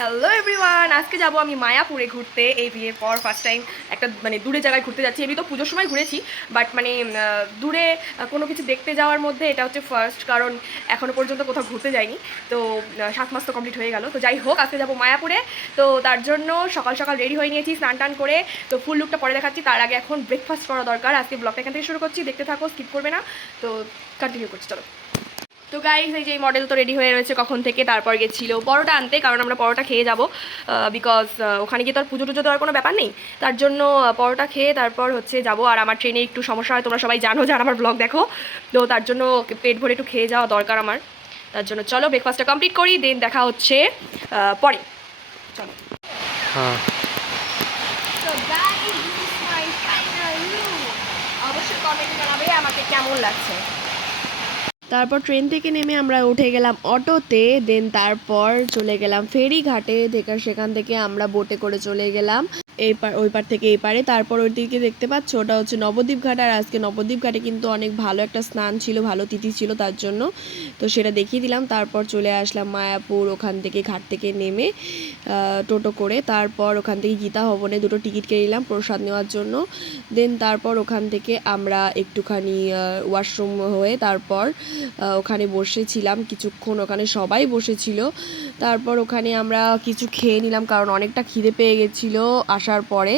Hello everyone, আজকে যাব আমি মায়াপুরে ঘুরতে। এই বিয়ের পর ফার্স্ট টাইম একটা দূরে জায়গায় ঘুরতে যাচ্ছি। এমনি তো পুজোর সময় ঘুরেছি, বাট দূরে কোনো কিছু দেখতে যাওয়ার মধ্যে এটা হচ্ছে ফার্স্ট, কারণ এখনও পর্যন্ত কোথাও ঘুরতে যাইনি। তো 7 মাস তো কমপ্লিট হয়ে গেল। তো যাই হোক, আজকে যাব মায়াপুরে। তো তার জন্য সকাল সকাল রেডি হয়ে নিয়েছি, স্নান টান করে। তো ফুল লুকটা পরে দেখাচ্ছি, তার আগে এখন ব্রেকফাস্ট করা দরকার। আজকে ব্লগটা এখান থেকে শুরু করছি, দেখতে থাকো, স্কিপ করবে না। তো কন্টিনিউ করছি, চলো। তো গাইজ, এই যে এই মডেল তো রেডি হয়ে রয়েছে কখন থেকে। তারপর গেছিলো পরোটা আনতে, কারণ আমরা পরোটা খেয়ে যাবো, বিকজ ওখানে গিয়ে তো আর পুজো টুজো দেওয়ার কোনো ব্যাপার নেই। তার জন্য পরোটা খেয়ে তারপর হচ্ছে যাবো। আর আমার ট্রেনে একটু সমস্যা হয়, তোমরা সবাই জানো যারা আমার ব্লগ দেখো। তো তার জন্য পেট ভরে একটু খেয়ে যাওয়া দরকার আমার। তার জন্য চলো ব্রেকফাস্টটা কমপ্লিট করি, দেন দেখা হচ্ছে পরে। চলো। হ্যাঁ, অবশ্যই কমেন্টে জানাবে আমাকে কেমন লাগছে। তারপর ট্রেন থেকে নেমে আমরা উঠে গেলাম অটোতে, দেন তারপর চলে গেলাম ফেরিঘাটে। সেখান থেকে আমরা বোটে করে চলে গেলাম এই পার ওই পার থেকে এই পারে। তারপর ওই দিকে দেখতে পাচ্ছ, ওটা হচ্ছে নবদ্বীপ ঘাট। আর আজকে নবদ্বীপ ঘাটে কিন্তু অনেক ভালো একটা স্নান ছিল, ভালো তিথি ছিল, তার জন্য তো সেটা দেখিয়ে দিলাম। তারপর চলে আসলাম মায়াপুর। ওখান থেকে ঘাট থেকে নেমে টোটো করে তারপর ওখান থেকে গীতা ভবনে দুটো টিকিট কেটে নিলাম প্রসাদ নেওয়ার জন্য। দেন তারপর ওখান থেকে আমরা একটুখানি ওয়াশরুম হয়ে তারপর ওখানে বসেছিলাম কিছুক্ষণ, ওখানে সবাই বসেছিল। তারপর ওখানে আমরা কিছু খেয়ে নিলাম, কারণ অনেকটা খিদে পেয়ে গেছিলো আসার পরে।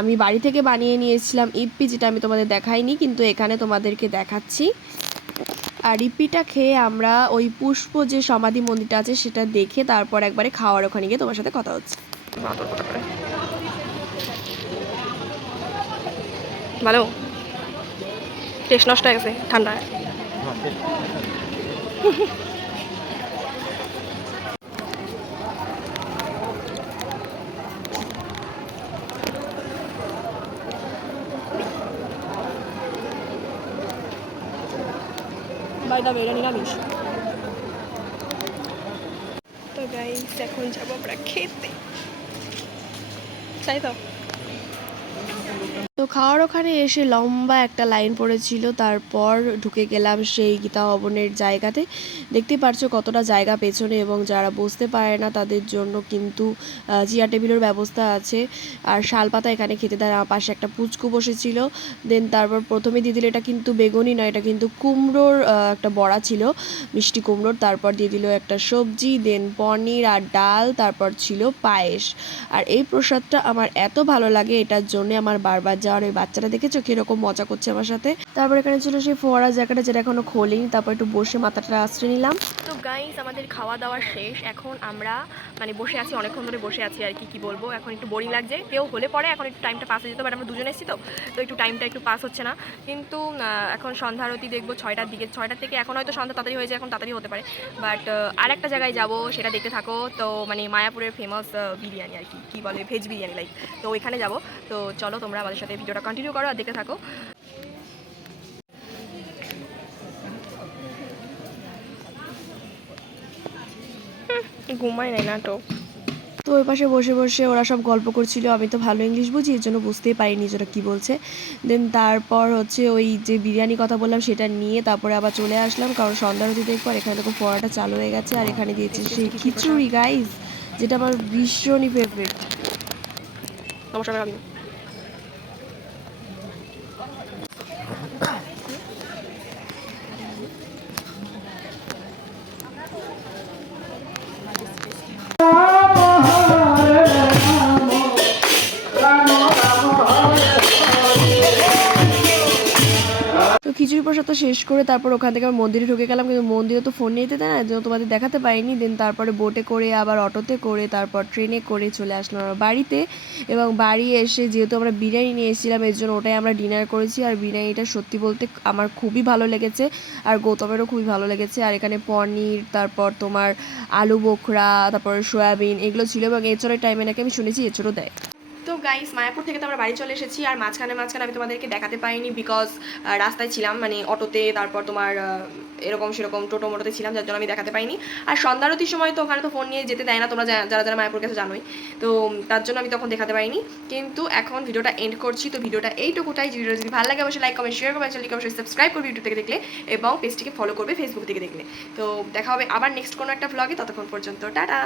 আমি বাড়ি থেকে বানিয়ে নিয়েছিলাম ইপ্পি, যেটা আমি তোমাদের দেখাইনি, কিন্তু এখানে তোমাদেরকে দেখাচ্ছি। আর ইপ্পিটা খেয়ে আমরা ওই পুষ্প যে সমাধি মন্দিরটা আছে সেটা দেখে তারপর একবারে খাওয়ার ওখানে গিয়ে তোমার সাথে কথা হচ্ছে। ভালো টেস্ট নষ্ট হয়ে গেছে ঠান্ডা। বাই দা এটা নিরামিষ। তো গাইস, এখন যাবো আমরা খেতে, চাই তো। তো খাওয়ার ওখানে এসে লম্বা একটা লাইন পড়েছিল। তারপর ঢুকে গেলাম সেই গীতা ভবনের জায়গাতে। দেখতে পারছো কতটা জায়গা পেছনে, এবং যারা বসতে পারে না তাদের জন্য কিন্তু চেয়ার টেবিলের ব্যবস্থা আছে। আর শালপাতা এখানে খেতে দেয়। আমার পাশে একটা পুচকু বসেছিল। দেন তারপর প্রথমে দিয়ে দিল, এটা কিন্তু বেগুনি নয়, এটা কিন্তু কুমড়োর একটা বড়া ছিল, মিষ্টি কুমড়োর। তারপর দিয়ে দিল একটা সবজি, দেন পনির আর ডাল, তারপর ছিল পায়েস। আর এই প্রসাদটা আমার এত ভালো লাগে, এটার জন্য আমার বারবার যাওয়ার। ওই বাচ্চাটা দেখেছো কিরকম মজা করছে আমার সাথে। তারপর এখানে ছিল সেই ফোয়ারা জায়গাটা, যেটা এখনো খোলেনি। তারপর একটু বসে মাথাটা আশ্রয় নিলাম। তো গাইস, আমাদের খাওয়া দাওয়া শেষ। এখন আমরা বসে আছি, অনেকক্ষণ ধরে বসে আছি আর কি বলবো। এখন একটু বোরিং লাগছে, কেউ হলে পরে এখন একটু টাইমটা পাস হয়ে যেত, বাট আমরা দুজনে এসেছি তো একটু টাইমটা একটু পাস হচ্ছে না। কিন্তু এখন সন্ধ্যা আরতি দেখবো 6টার দিকে। 6টার থেকে এখন হয়তো সন্ধ্যা তাড়াতাড়ি হয়ে যায়, এখন তাড়াতাড়ি হতে পারে, বাট আরেকটা জায়গায় যাব, সেটা দেখতে থাকো। তো মায়াপুরের ফেমাস বিরিয়ানি আর কি বলে, ভেজ বিরিয়ানি লাইক। তো ওইখানে যাব। তো চলো তোমরা আমাদের সাথে ভিডিওটা কন্টিনিউ করো আর দেখতে থাকো। ঘুমাই নাই নাটক। তো ওই পাশে বসে বসে ওরা সব গল্প করছিল। আমি তো ভালো ইংলিশ বুঝি, এর জন্য বুঝতেই পারিনি যেটা কী বলছে। দেন তারপর হচ্ছে ওই যে বিরিয়ানি কথা বললাম সেটা নিয়ে তারপরে আবার চলে আসলাম, কারণ সন্ধ্যারতি দেখবার এখানে দেখো পড়াটা চালু হয়ে গেছে। আর এখানে দিয়েছে সেই খিচুড়ি গাইস, যেটা আমার ভীষণই ফেভারিট। নমস্কার আমি। তো খিচুড়ি প্রসাদ তো শেষ করে তারপর ওখান থেকে আমি মন্দিরে ঢুকে গেলাম, কিন্তু মন্দিরে তো ফোন নিয়ে যেতে দেয় না, এর জন্য তোমাদের দেখাতে পারিনি। দেন তারপরে বোটে করে, আবার অটোতে করে, তারপর ট্রেনে করে চলে আসলাম আমার বাড়িতে। এবং বাড়ি এসে যেহেতু আমরা বিরিয়ানি নিয়ে এসেছিলাম, এর জন্য ওটাই আমরা ডিনার করেছি। আর বিরিয়ানিটা সত্যি বলতে আমার খুবই ভালো লেগেছে, আর গৌতমেরও খুবই ভালো লেগেছে। আর এখানে পনির, তারপর তোমার আলু বোখরা, তারপর সয়াবিন, এগুলো ছিল। এবং এছাড়াও টাইমে নাকি আমি শুনেছি এছাড়াও দেয়। তো গাইস, মায়াপুর থেকে তো আমরা বাড়ি চলে এসেছি। আর মাঝখানে আমি তোমাদেরকে দেখাতে পারিনি, বিকজ রাস্তায় ছিলাম, অটোতে, তারপর তোমার এরকম সেরকম টোটো মোটোতে ছিলাম, যার জন্য আমি দেখাতে পাইনি। আর সন্ধ্যারতির সময় তো ওখানে তো ফোন নিয়ে যেতে দেয় না, তোমরা যারা যারা মায়াপুর কাছে জানোই। তো তার জন্য আমি তখন দেখাতে পারিনি। কিন্তু এখন ভিডিওটা এন্ড করছি। তো ভিডিওটা এইটুকুটাই। ভিডিওটা যদি ভালো লাগে অবশ্যই লাইক কমেন্ট শেয়ার করবে, চ্যানেলকে অবশ্যই সাবস্ক্রাইব করবে ইউটিউব থেকে দেখলে, এবং পেজটিকে ফলো করবে ফেসবুক থেকে দেখলে। তো দেখা হবে আবার নেক্সট কোনো একটা ভ্লগে। ততক্ষণ পর্যন্ত টাটা।